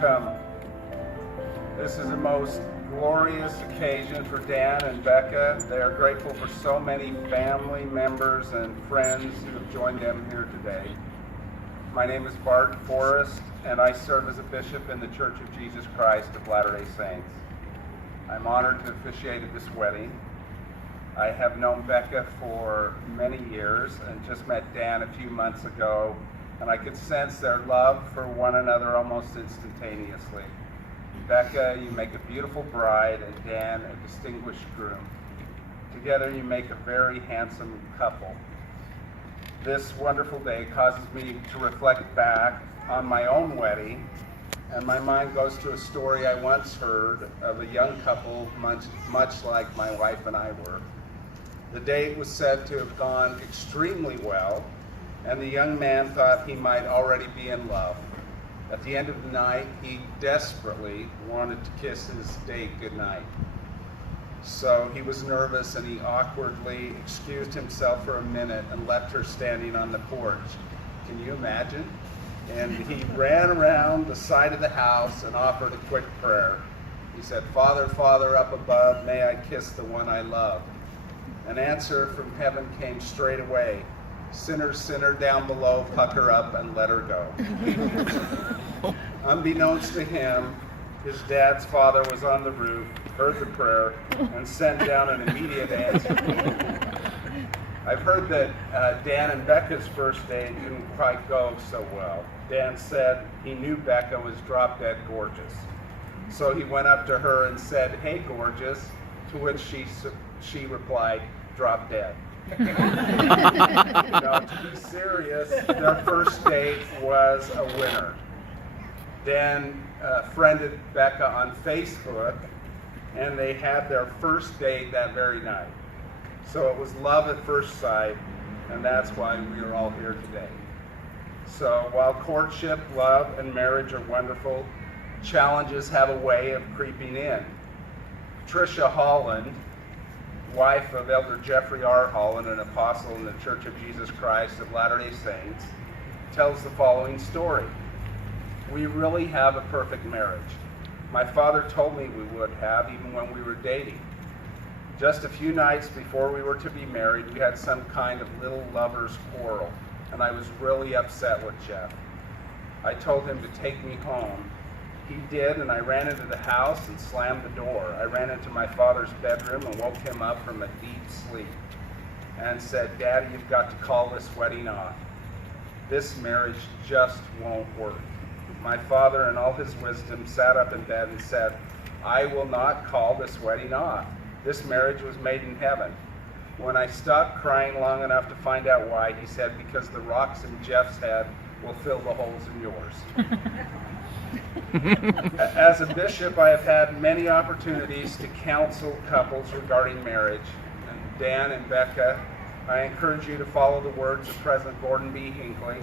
welcome. This is the most glorious occasion for Dan and Becca. They are grateful for so many family members and friends who have joined them here today. My name is part1, and I serve as a bishop in the Church of Jesus Christ of Latter-day Saints. I'm honored to officiate at this wedding. I have known Becca for many years and just met Dan a few months ago, and I could sense their love for one another almost instantaneously. Becca, you make a beautiful bride, and Dan, a distinguished groom. Together you make a very handsome couple. This wonderful day causes me to reflect back on my own wedding, and my mind goes to a story I once heard of a young couple much like my wife and I were. The date was said to have gone extremely well, and the young man thought he might already be in love. At the end of the night, he desperately wanted to kiss his date goodnight. So he was nervous, and he awkwardly excused himself for a minute and left her standing on the porch. Can you imagine? And he ran around the side of the house and offered a quick prayer. He said, "Father, Father up above, may I kiss the one I love." An answer from heaven came straight away. "Sinner, sinner down below, pucker up and let her go." Unbeknownst to him, his dad's father was on the roof, heard the prayer, and sent down an immediate answer. I've heard that Dan and Becca's first date didn't quite go so well. Dan said he knew Becca was drop-dead gorgeous. So he went up to her and said, "Hey, gorgeous," to which she replied, "Drop dead." Now, to be serious, their first date was a winner. Dan friended Becca on Facebook, and they had their first date that very night. So it was love at first sight, and that's why we are all here today. So while courtship, love, and marriage are wonderful, challenges have a way of creeping in. Tricia Holland, wife of Elder Jeffrey R. Holland, an apostle in the Church of Jesus Christ of Latter-day Saints, tells the following story. "We really have a perfect marriage. My father told me we would have, even when we were dating. Just a few nights before we were to be married, we had some kind of little lover's quarrel, and I was really upset with Jeff. I told him to take me home. He did, and I ran into the house and slammed the door. I ran into my father's bedroom and woke him up from a deep sleep and said, 'Daddy, you've got to call this wedding off. This marriage just won't work.' My father, in all his wisdom, sat up in bed and said, 'I will not call this wedding off. This marriage was made in heaven.' When I stopped crying long enough to find out why, he said, 'Because the rocks in Jeff's head will fill the holes in yours.'" As a bishop, I have had many opportunities to counsel couples regarding marriage. And Dan and Becca, I encourage you to follow the words of President Gordon B. Hinckley,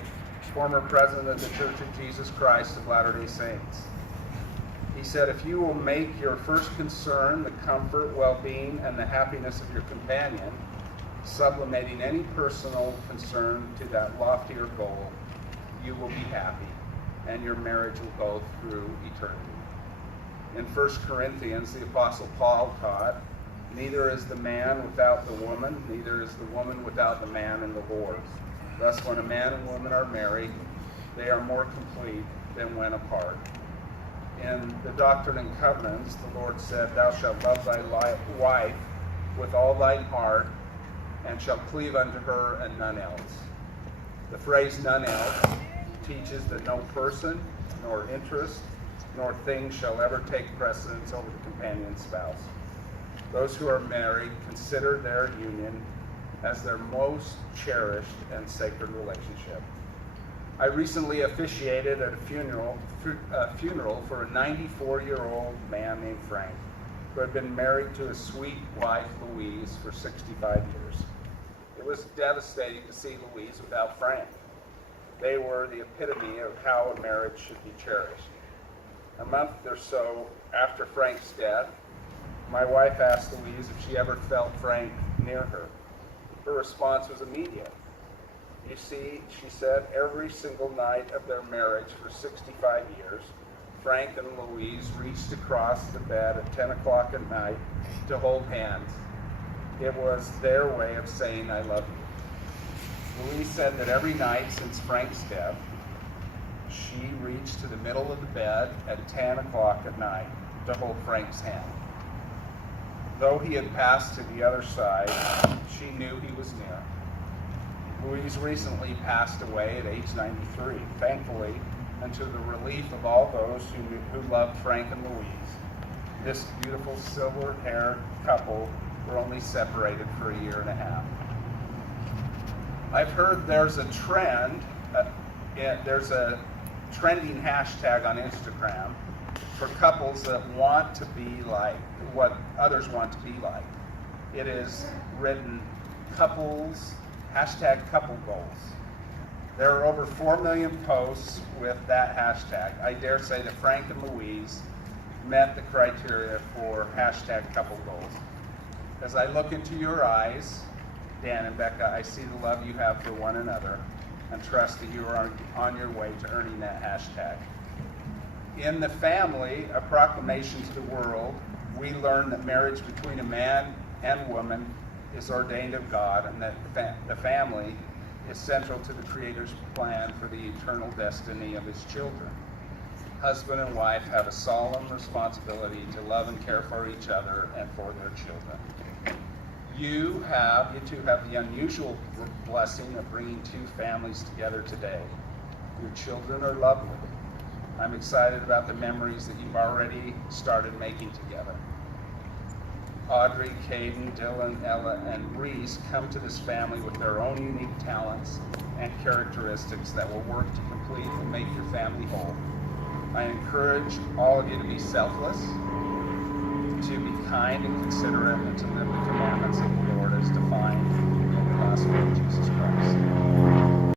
former president of the Church of Jesus Christ of Latter-day Saints. He said, "If you will make your first concern the comfort, well-being, and the happiness of your companion, sublimating any personal concern to that loftier goal, you will be happy, and your marriage will go through eternity." In 1 Corinthians, the Apostle Paul taught, "Neither is the man without the woman, neither is the woman without the man in the Lord. Thus, when a man and woman are married, they are more complete than when apart." In the Doctrine and Covenants, the Lord said, "Thou shalt love thy wife with all thine heart, and shalt cleave unto her and none else." The phrase "none else" teaches that no person, nor interest, nor thing shall ever take precedence over the companion spouse. Those who are married consider their union as their most cherished and sacred relationship. I recently officiated at a funeral for a 94-year-old man named Frank, who had been married to his sweet wife, Louise, for 65 years. It was devastating to see Louise without Frank. They were the epitome of how a marriage should be cherished. A month or so after Frank's death, my wife asked Louise if she ever felt Frank near her. Her response was immediate. "You see," she said, "every single night of their marriage for 65 years, Frank and Louise reached across the bed at 10 o'clock at night to hold hands. It was their way of saying, I love you. Louise said that every night since Frank's death, she reached to the middle of the bed at 10 o'clock at night to hold Frank's hand. Though he had passed to the other side, she knew he was near. Louise recently passed away at age 93. Thankfully, and to the relief of all those who loved Frank and Louise, this beautiful silver-haired couple were only separated for a year and a half. I've heard there's a trend, there's a trending hashtag on Instagram for couples that want to be like what others want to be like. It is written hashtag couple goals. There are over 4 million posts with that hashtag. I dare say that Frank and Louise met the criteria for hashtag couple goals. As I look into your eyes, Dan and Becca, I see the love you have for one another and trust that you are on your way to earning that hashtag. In The Family, a proclamation to the world, we learn that marriage between a man and woman is ordained of God, and that the family is central to the Creator's plan for the eternal destiny of His children. Husband and wife have a solemn responsibility to love and care for each other and for their children. You two have the unusual blessing of bringing two families together today. Your children are lovely. I'm excited about the memories that you've already started making together. Audrey, Caden, Dylan, Ella, and Reese come to this family with their own unique talents and characteristics that will work to complete and make your family whole. I encourage all of you to be selfless, to be kind and considerate, and to live the commandments of the Lord as defined in the gospel of Jesus Christ.